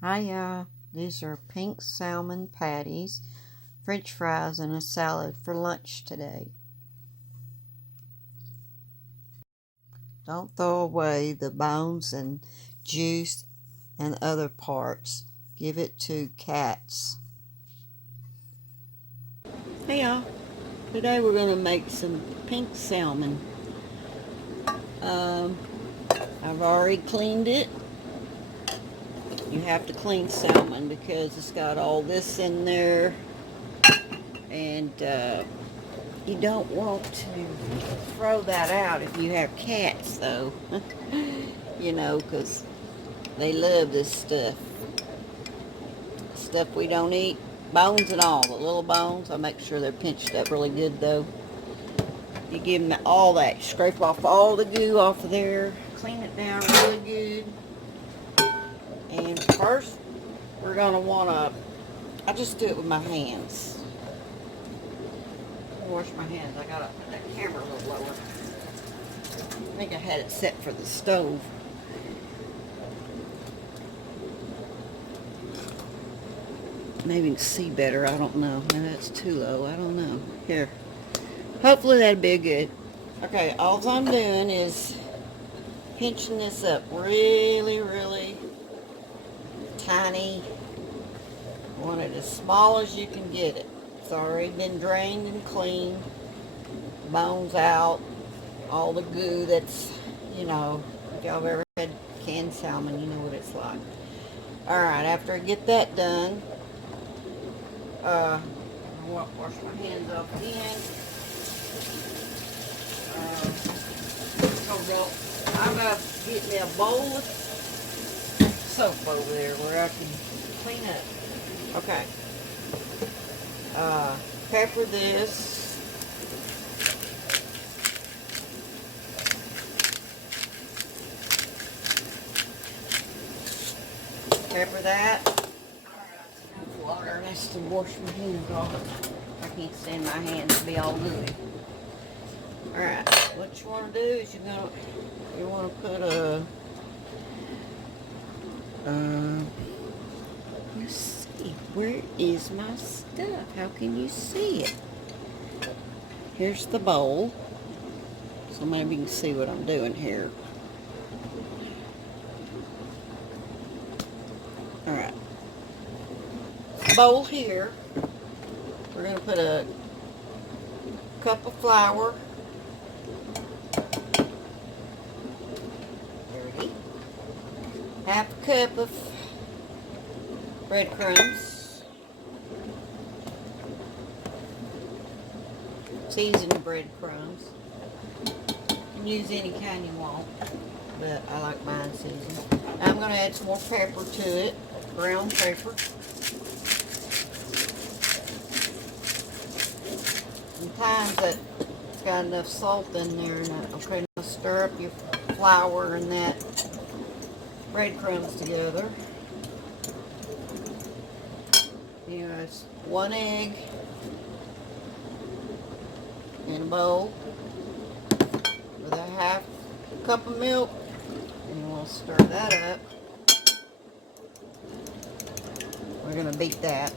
Hi, these are pink salmon patties, French fries, and a salad for lunch today. Don't throw away the bones and juice and other parts. Give it to cats. Hey y'all, today we're going to make some pink salmon. I've already cleaned it. You have to clean salmon because it's got all this in there, and you don't want to throw that out if you have cats, though. You know, because they love this stuff. Stuff we don't eat. Bones and all. The little bones. I make sure they're pinched up really good, though. You give them all that. Scrape off all the goo off of there. Clean it down really good. And first, we're going to want to... I just do it with my hands. Wash my hands. I got to put that camera a little lower. I think I had it set for the stove. Maybe you can see better. I don't know. Maybe that's too low. I don't know. Here. Hopefully that'd be good. Okay, all I'm doing is pinching this up really, really tiny. I want it as small as you can get it. It's already been drained and cleaned. Bones out. All the goo that's, you know, if y'all have ever had canned salmon, you know what it's like. Alright, after I get that done, I want to wash my hands off again. I'm about to get me a bowl of soap over there where I can clean up. Okay. Pepper this. Pepper that. Water. That's to wash my hands off. I can't stand my hands to be all gooey. Alright, what you want to do is you want to put let's see, where is my stuff? How can you see it? Here's the bowl. So maybe you can see what I'm doing here. Alright. Bowl here. We're going to put a cup of flour. Half a cup of breadcrumbs, seasoned breadcrumbs. You can use any kind you want, but I like mine seasoned. Now I'm going to add some more pepper to it, ground pepper. Sometimes it's got enough salt in there. Okay, now stir up your flour and that breadcrumbs together. You know, it's 1 egg in a bowl with a half cup of milk, and you want to stir that up. We're going to beat that.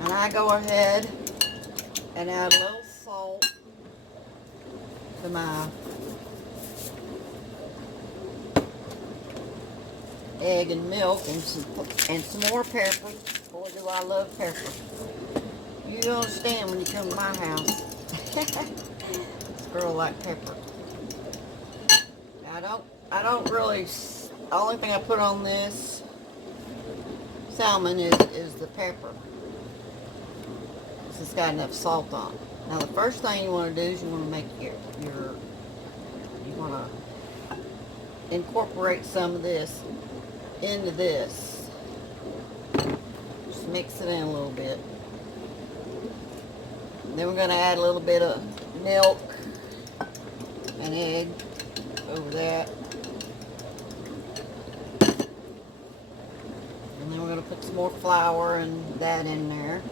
And I go ahead and add a little salt to my egg and milk, and some more pepper. Boy, do I love pepper. You understand when you come to my house. This girl like pepper. Now, I don't really, the only thing I put on this salmon is the pepper. It's got enough salt on it. Now the first thing you want to do is you want to make you want to incorporate some of this into this. Just mix it in a little bit. Then we're going to add a little bit of milk and egg over that. And then we're going to put some more flour and that in there.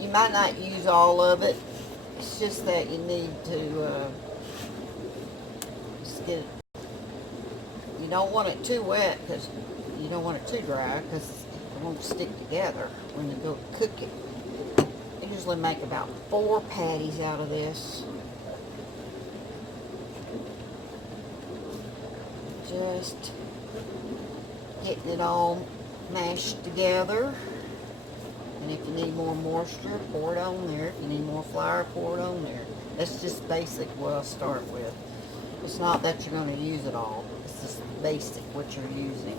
You You might not use all of it. It's just that you need to just get it. You don't want it too wet because you don't want it too dry because it won't stick together when you go cook it. I usually make about 4 patties out of this. Just getting it all mashed together. And if you need more moisture, pour it on there. If you need more flour, pour it on there. That's just basic what I'll start with. It's not that you're going to use it all. It's just basic what you're using.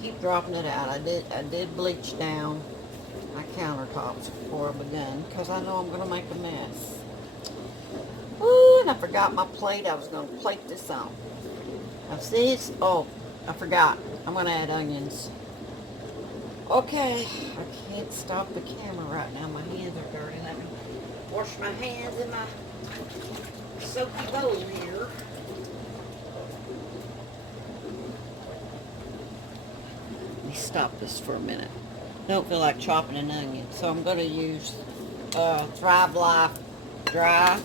Keep dropping it out. I did bleach down my countertops before I began because I know I'm going to make a mess. Ooh, and I forgot my plate. I was going to plate this on. Now see, oh, I forgot. I'm going to add onions. Okay, I can't stop the camera right now. My hands are dirty. Let me wash my hands in my soapy bowl here. Let me stop this for a minute. Don't feel like chopping an onion, so I'm going to use Thrive Life dry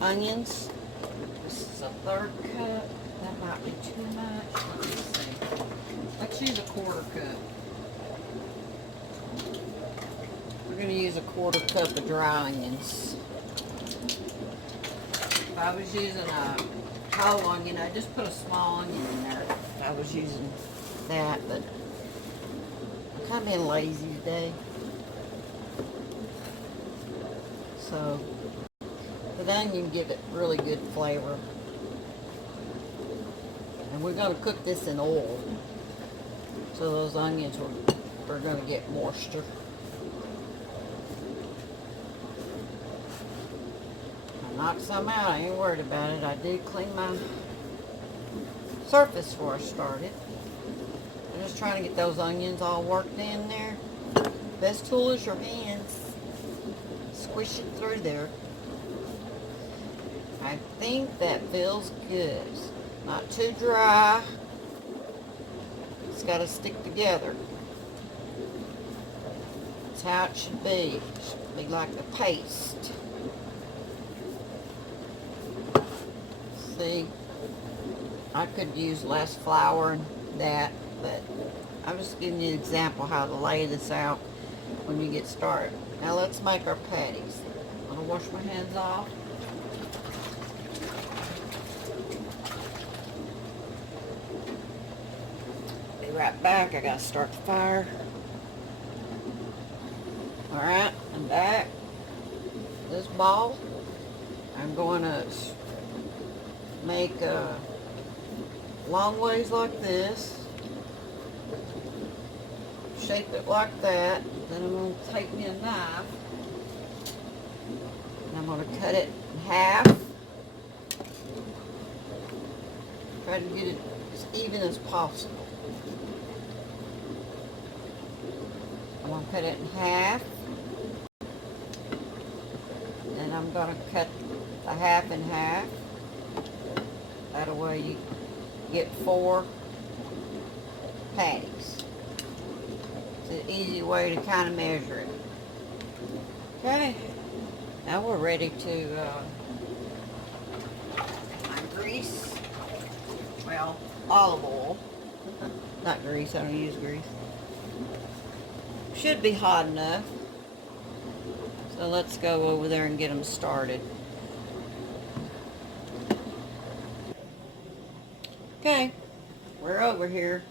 onions. This is a 1/3 cup. That might be too much. Let me see. Let's use a 1/4 cup. We're going to use a 1/4 cup of dry onions. If I was using a whole onion, I'd just put a small onion in there. If I was using that, but I'm kind of being lazy today. So, the onion give it really good flavor. And we're going to cook this in oil. So those onions are going to get moisture. I knocked some out. I ain't worried about it. I did clean my surface before I started. I'm just trying to get those onions all worked in there. Best tool is your hands. Squish it through there. I think that feels good. Not too dry. It's got to stick together. That's how it should be. It should be like a paste. See, I could use less flour and that, but I'm just giving you an example how to lay this out when you get started. Now let's make our patties. I'm going to wash my hands off. Right back. I gotta start the fire. Alright, I'm back. This ball, I'm going to make long ways like this. Shape it like that. Then I'm going to take me a knife. And I'm going to cut it in half. Try to get it as even as possible. I'm going to cut it in half, and I'm going to cut the half in half. That way you get 4 patties. It's an easy way to kind of measure it. Okay, now we're ready to my grease. Well, olive oil, not grease. I don't use grease. Should be hot enough. So let's go over there and get them started. Okay, we're over here.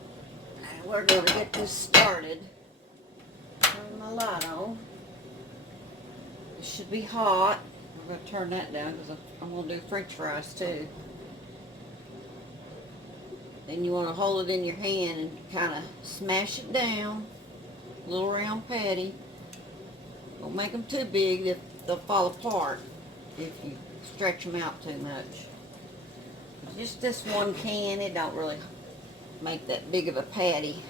And we're going to get this started. Turn my light on. It should be hot. I'm going to turn that down because I'm going to do French fries too. Then you want to hold it in your hand and kind of smash it down. Little round patty. Don't make them too big. They'll fall apart if you stretch them out too much. Just this one can, it don't really make that big of a patty.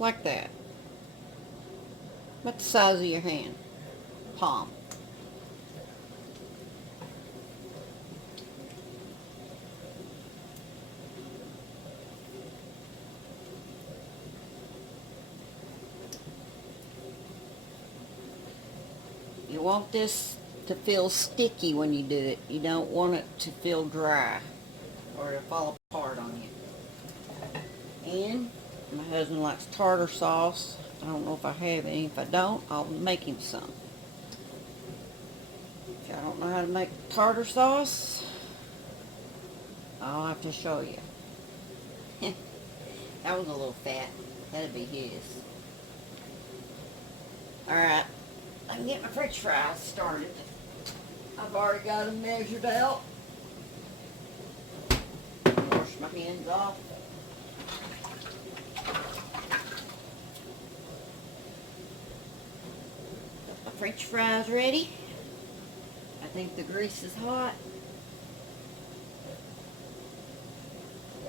Like that. About the size of your hand. Palm. You want this to feel sticky when you do it. You don't want it to feel dry or to fall apart on you. And my husband likes tartar sauce. I don't know if I have any. If I don't, I'll make him some. If y'all don't know how to make tartar sauce, I'll have to show you. That was a little fat. That'd be his. Alright, I can get my french fries started. I've already got them measured out. Wash my hands off. Got my french fries ready. I think the grease is hot.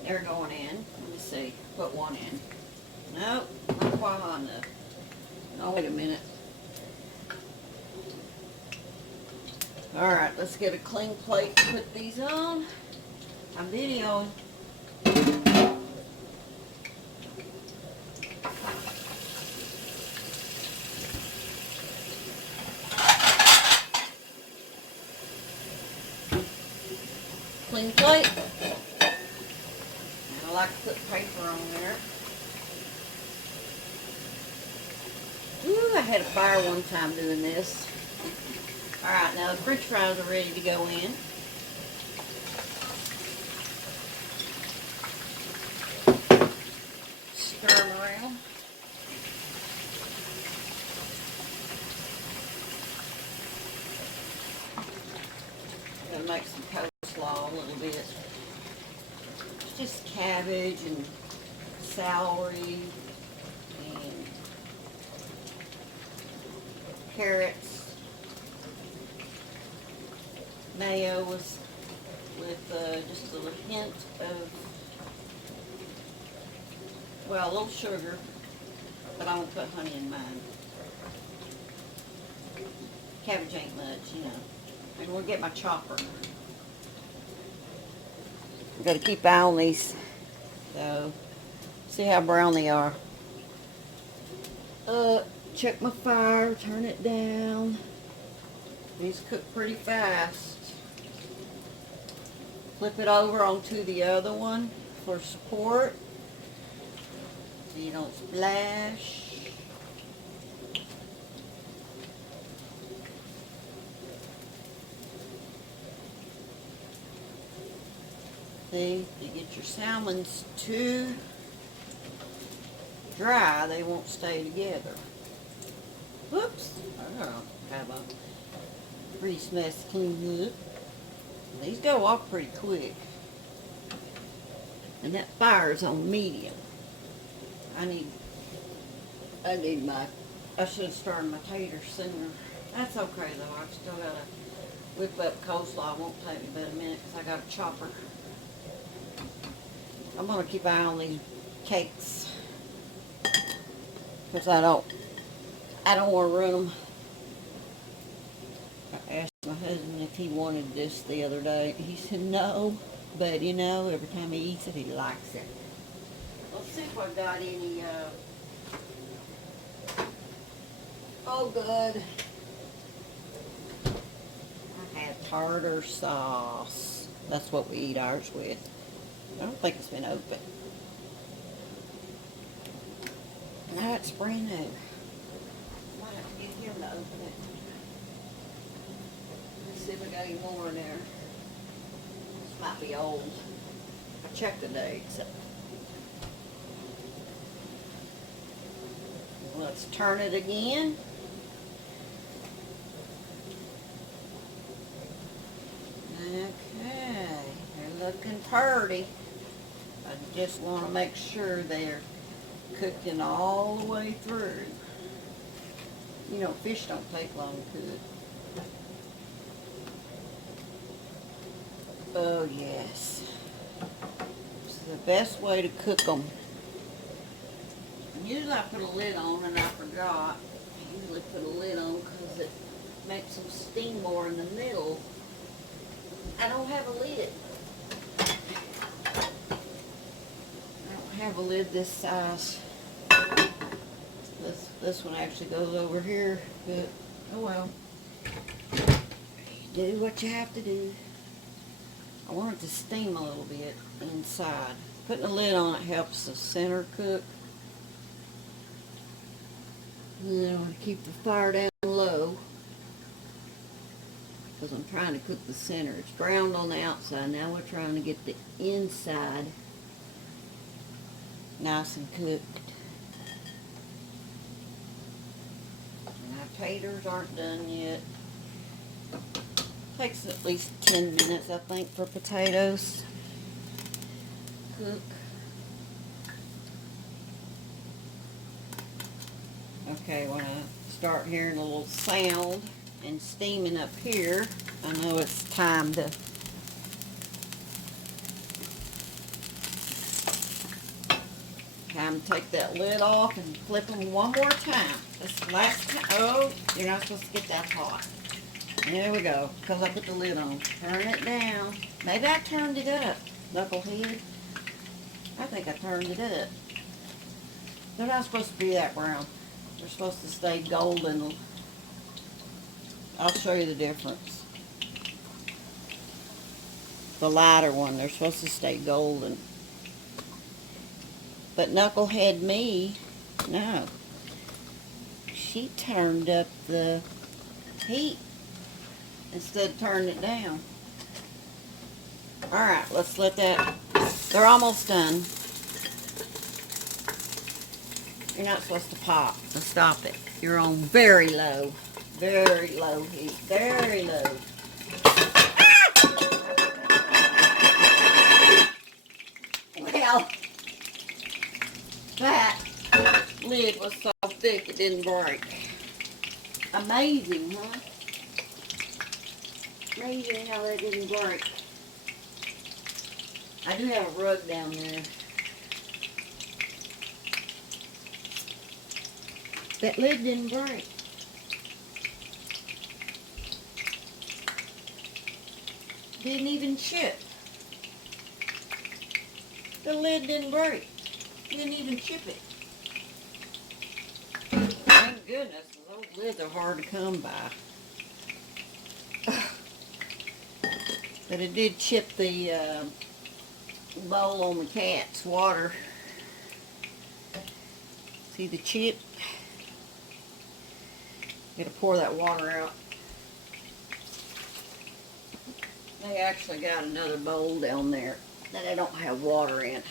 They're going in. Let me see. Put one in. Nope, not quite hot enough. Oh, wait a minute. Alright, let's get a clean plate to put these on. I'm videoing. Clean plate. And I like to put paper on there. Ooh, I had a fire one time doing this. Alright, now the french fries are ready to go in. Stir them around. I'm going to make some coleslaw a little bit. It's just cabbage and celery and carrots. Mayo was with just a little hint of, well, a little sugar, but I won't put honey in mine. Cabbage ain't much, you know. And we'll get my chopper. I've got to keep an eye on these. So, see how brown they are. Check my fire, turn it down. These cook pretty fast. Flip it over onto the other one for support so you don't splash. See, if you get your salmons too dry, they won't stay together. Whoops, I don't have a grease mess cleaned up. These go off pretty quick. And that fire's on medium. I should have started my taters sooner. That's okay though, I've still got to whip up coleslaw. It won't take me but a minute because I got a chopper. I'm going to keep an eye on these cakes. Because I don't want to ruin them. I asked my husband if he wanted this the other day. He said no, but you know, every time he eats it, he likes it. Let's see if I've got any, oh good. I had tartar sauce. That's what we eat ours with. I don't think it's been open. No, it's brand new. Might have to get him to open it. See if I got any more in there. This might be old. I checked the dates. Let's turn it again. Okay, they're looking pretty. I just want to make sure they're cooking all the way through. You know, fish don't take long to cook. Oh yes. It's the best way to cook them. Usually I put a lid on and I forgot. I usually put a lid on because it makes them steam more in the middle. I don't have a lid. I don't have a lid this size. This one actually goes over here, but oh well. You do what you have to do. I want it to steam a little bit inside. Putting a lid on it helps the center cook. And then I want to keep the fire down low, because I'm trying to cook the center. It's browned on the outside. Now we're trying to get the inside nice and cooked. And our taters aren't done yet. Takes at least 10 minutes, I think, for potatoes cook. Okay, when I start hearing a little sound and steaming up here, I know it's time to take that lid off and flip them one more time. This last time. Oh, you're not supposed to get that hot. There we go, because I put the lid on. Turn it down. Maybe I turned it up, knucklehead. I think I turned it up. They're not supposed to be that brown. They're supposed to stay golden. I'll show you the difference. The lighter one, they're supposed to stay golden. But knucklehead me, no. She turned up the heat instead of turning it down. Alright, let's let that, they're almost done. You're not supposed to pop, so stop it. You're on very low heat, very low. Well, that lid was so thick it didn't break. Amazing, huh? Amazing how that didn't break. I do have a rug down there. That lid didn't break. Didn't even chip. The lid didn't break. Didn't even chip it. Thank goodness, those lids are hard to come by. But it did chip the bowl on the cat's water. See the chip? Gotta pour that water out. They actually got another bowl down there that I don't have water in.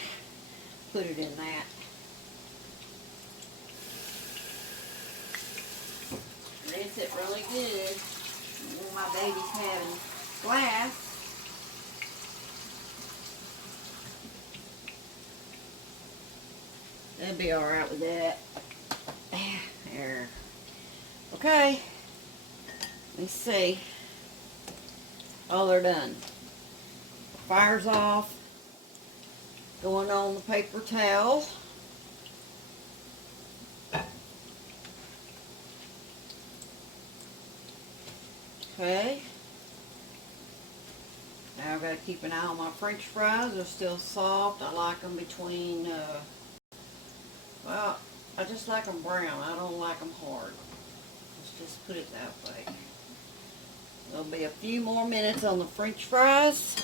Put it in that. Rinse it really good. And my baby's having glass. They'll be alright with that. There. Okay. Let's see. Oh, they're done. Fire's off. Going on the paper towel. Okay. Now I've got to keep an eye on my French fries. They're still soft. I like them between, well, I just like them brown. I don't like them hard. Let's just put it that way. There'll be a few more minutes on the French fries.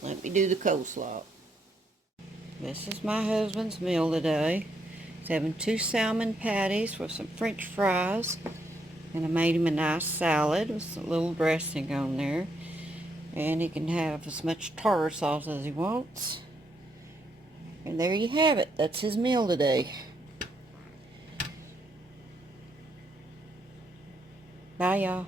Let me do the coleslaw. This is my husband's meal today. He's having 2 salmon patties with some French fries. And I made him a nice salad with a little dressing on there. And he can have as much tartar sauce as he wants. And there you have it. That's his meal today. Bye, y'all.